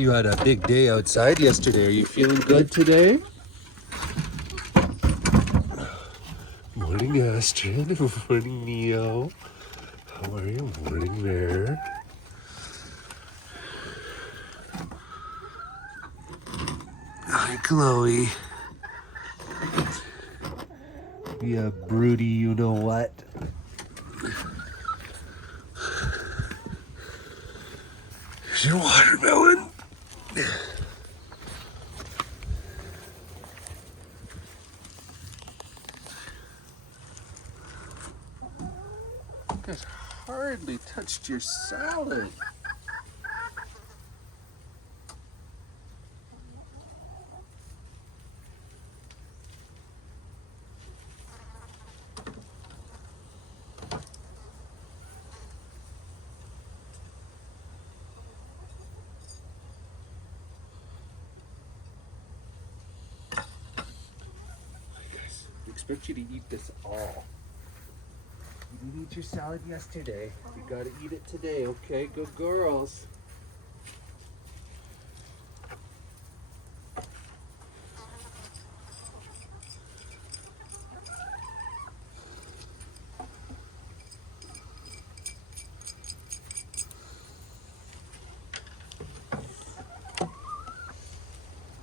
You had a big day outside yesterday. Are you feeling good today? Morning, Astrid. Morning, Neo. How are you? Morning, Bear. Hi, Chloe. Yeah, broody, you know what? Here's your watermelon. You guys hardly touched your salad. I expect you to eat this all. You didn't eat your salad yesterday. You gotta eat it today, okay? Good girls.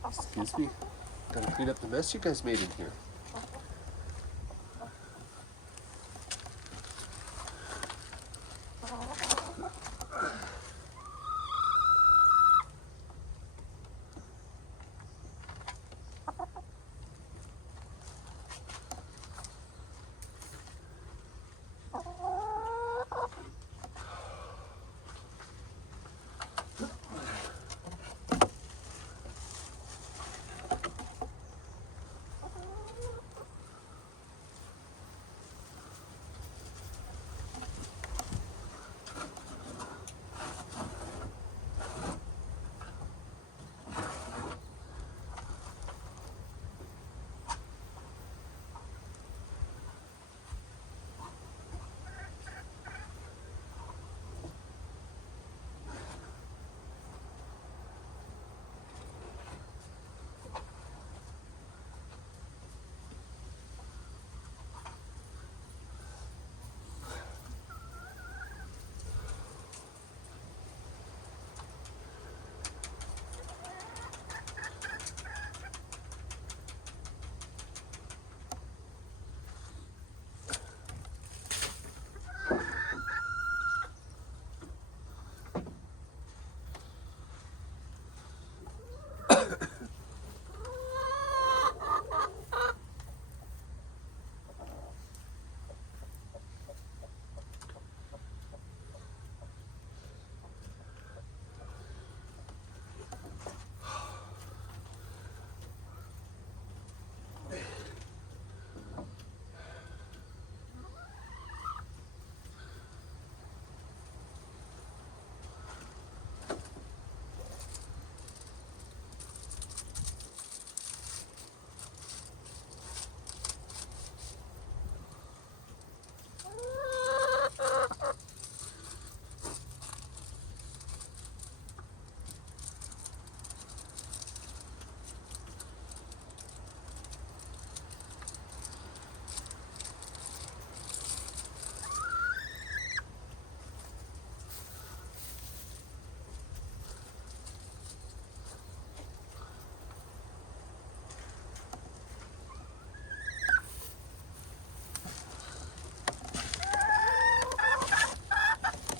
Excuse me. Gotta clean up the mess you guys made in here.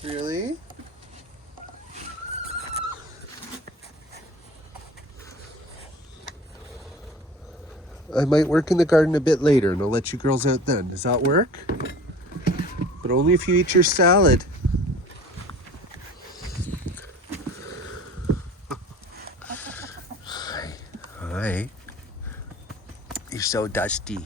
Really? I might work in the garden a bit later and I'll let you girls out then. Does that work? But only if you eat your salad. Hi. You're so dusty.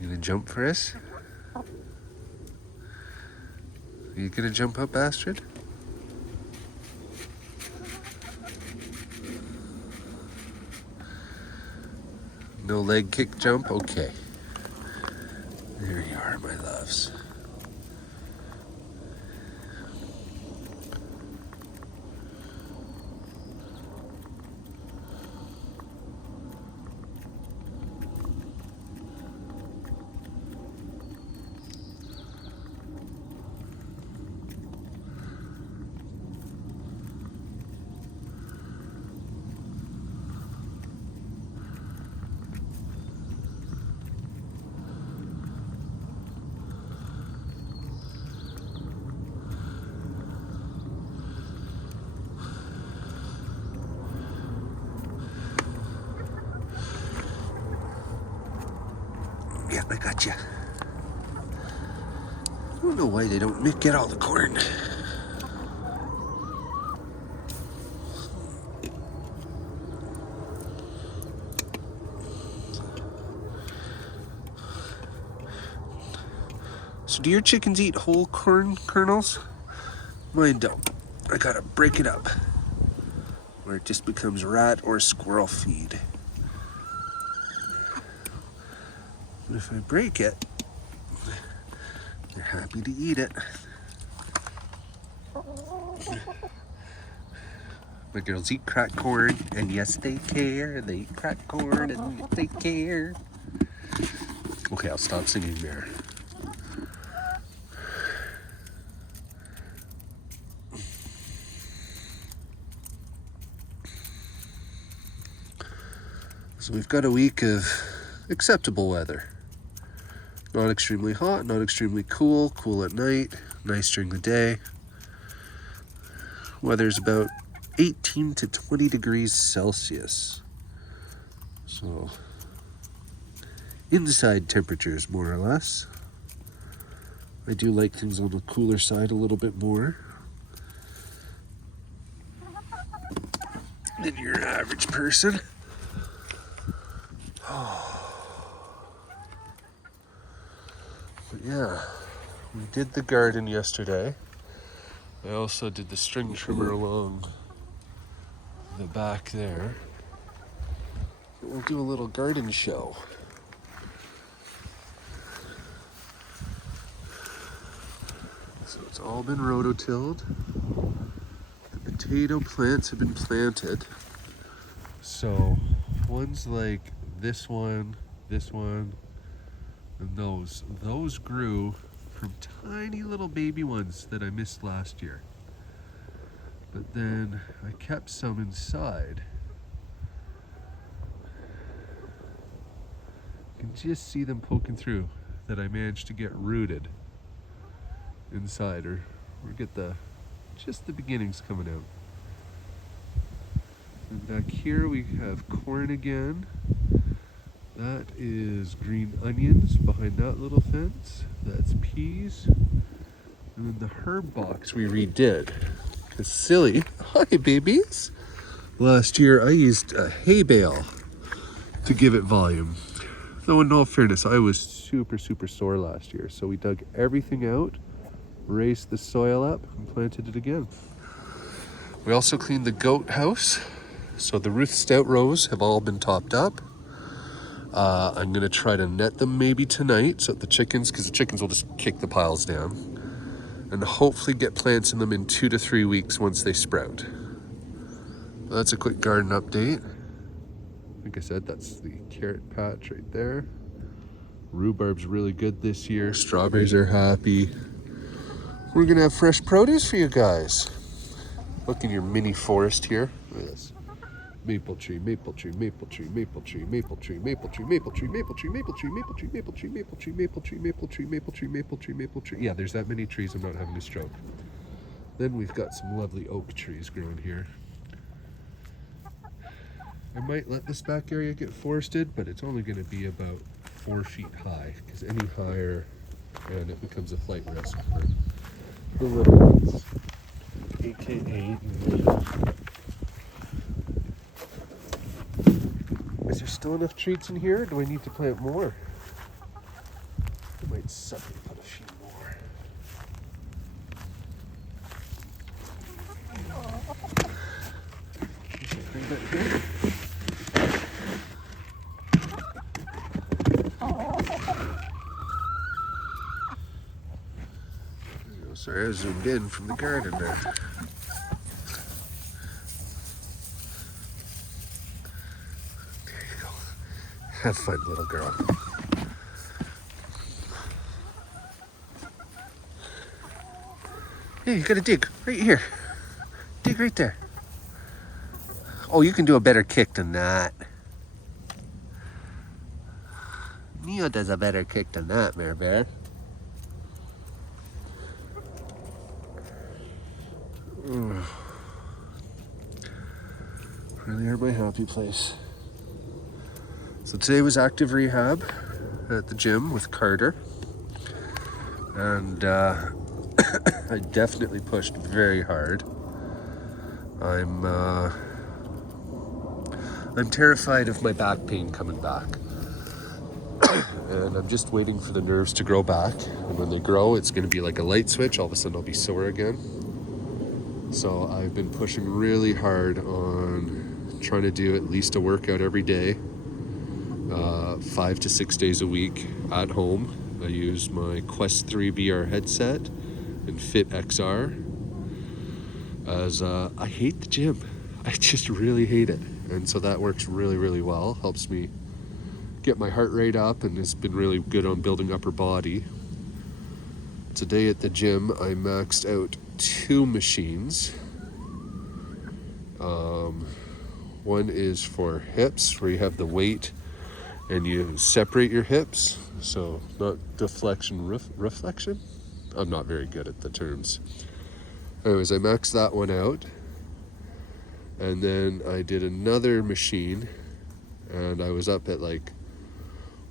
You gonna jump for us? Are you gonna jump up, Astrid? No leg kick jump? Okay. There you are, my loves. Yeah, I got you. I don't know why they don't get all the corn. So do your chickens eat whole corn kernels? Mine don't. I gotta break it up, where it just becomes rat or squirrel feed. And if I break it, they're happy to eat it. My girls eat cracked corn, and yes, they care. They eat cracked corn, and yes, they care. Okay, I'll stop singing there. So we've got a week of acceptable weather. Not extremely hot, not extremely cool, cool at night, nice during the day. Weather's about 18 to 20 degrees Celsius. So, inside temperatures, more or less. I do like things on the cooler side a little bit more than your average person. But yeah, we did the garden yesterday. I also did the string trimmer along the back there. We'll do a little garden show. So it's all been rototilled. The potato plants have been planted. So ones like this one, and those grew from tiny little baby ones that I missed last year. But then I kept some inside. You can just see them poking through that I managed to get rooted inside, or get just the beginnings coming out. And back here we have corn again. That is green onions behind that little fence. That's peas. And then the herb box we redid. Because silly, hi babies. Last year I used a hay bale to give it volume. Though in all fairness, I was super sore last year. So we dug everything out, raised the soil up, and planted it again. We also cleaned the goat house. So the Ruth Stout rows have all been topped up. I'm gonna try to net them maybe tonight, so that because the chickens will just kick the piles down, and hopefully get plants in them in 2 to 3 weeks once they sprout. That's a quick garden update. Like I said, that's the carrot patch right there. Rhubarb's really good this year. Strawberries are happy. We're gonna have fresh produce for you guys. Look in your mini forest here. Look at this. Maple tree, maple tree, maple tree, maple tree, maple tree, maple tree, maple tree, maple tree, maple tree, maple tree, maple tree, maple tree, maple tree, maple tree, maple tree, maple tree, maple tree. Yeah, there's that many trees, I'm not having a stroke. Then we've got some lovely oak trees growing here. I might let this back area get forested, but it's only going to be about 4 feet high, because any higher and it becomes a flight risk for the little ones, aka. Is there still enough treats in here, or do I need to plant more? I might suddenly put a few more. Bring that here. Sorry, I zoomed in from the garden there. There you go. Have fun, little girl. Hey, you gotta dig right here. Dig right there. Oh, you can do a better kick than that. Neo does a better kick than that, Mare Bear. Really are my happy place. So today was active rehab at the gym with Carter. And I definitely pushed very hard. I'm terrified of my back pain coming back. And I'm just waiting for the nerves to grow back. And when they grow, it's going to be like a light switch. All of a sudden I'll be sore again. So I've been pushing really hard on trying to do at least a workout every day, 5 to 6 days a week at home. I use my Quest 3 VR headset and Fit XR as I hate the gym. I just really hate it. And so that works really, really well. Helps me get my heart rate up, and it's been really good on building upper body. Today at the gym, I maxed out 2 machines. One is for hips, where you have the weight and you separate your hips. So not deflection, reflection? I'm not very good at the terms. Anyways, I maxed that one out. And then I did another machine, and I was up at like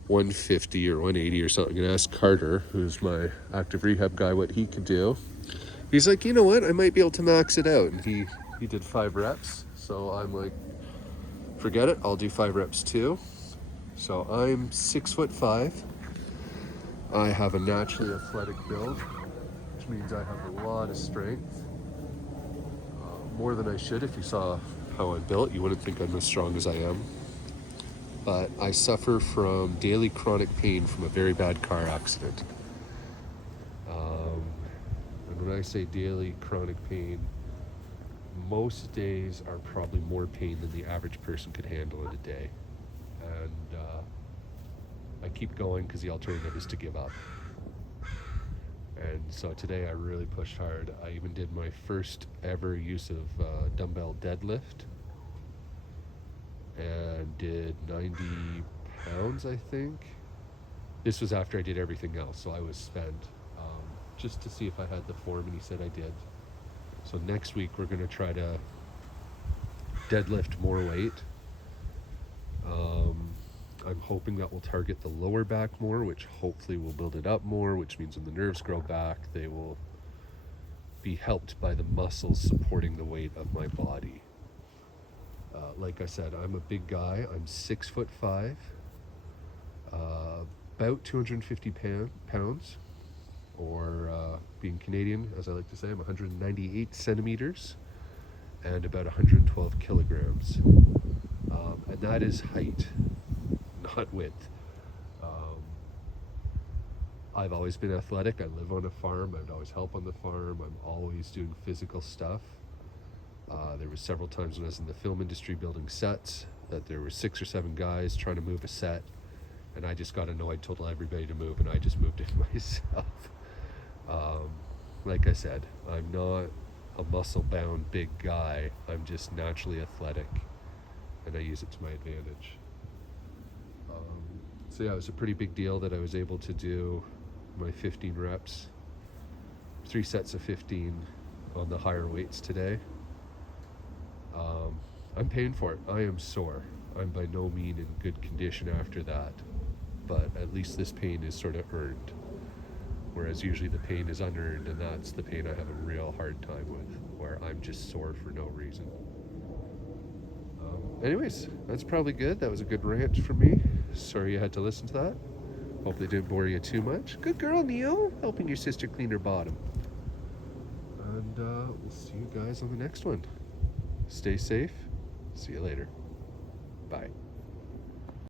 150 or 180 or something, and asked Carter, who's my active rehab guy, what he could do. He's like, you know what, I might be able to max it out. And he did 5 reps. So I'm like, forget it, I'll do 5 reps too. So I'm 6'5". I have a naturally athletic build, which means I have a lot of strength. More than I should. If you saw how I'm built, you wouldn't think I'm as strong as I am. But I suffer from daily chronic pain from a very bad car accident. And when I say daily chronic pain, most days are probably more pain than the average person could handle in a day. And I keep going because the alternative is to give up. And so today I really pushed hard. I even did my first ever use of dumbbell deadlift, and did 90 pounds, I think. This was after I did everything else, so I was spent, just to see if I had the form, and he said I did. So next week we're going to try to deadlift more weight. I'm hoping that will target the lower back more, which hopefully will build it up more, which means when the nerves grow back, they will be helped by the muscles supporting the weight of my body. Like I said, I'm a big guy. I'm 6'5", about 250 pounds, or being Canadian, as I like to say, I'm 198 centimeters and about 112 kilograms. And that is height, not width. I've always been athletic. I live on a farm. I'd always help on the farm. I'm always doing physical stuff. There were several times when I was in the film industry building sets that there were 6 or 7 guys trying to move a set, and I just got annoyed, told everybody to move, and I just moved it myself. Like I said, I'm not a muscle-bound big guy. I'm just naturally athletic, and I use it to my advantage. So yeah, it was a pretty big deal that I was able to do my 15 reps, 3 sets of 15 on the higher weights today. I'm paying for it. I am sore. I'm by no means in good condition after that, but at least this pain is sort of earned, whereas usually the pain is unearned, and that's the pain I have a real hard time with, where I'm just sore for no reason. Anyways, that's probably good. That was a good rant from me. Sorry you had to listen to that. Hopefully it didn't bore you too much. Good girl, Neo, helping your sister clean her bottom. And we'll see you guys on the next one. Stay safe. See you later. Bye.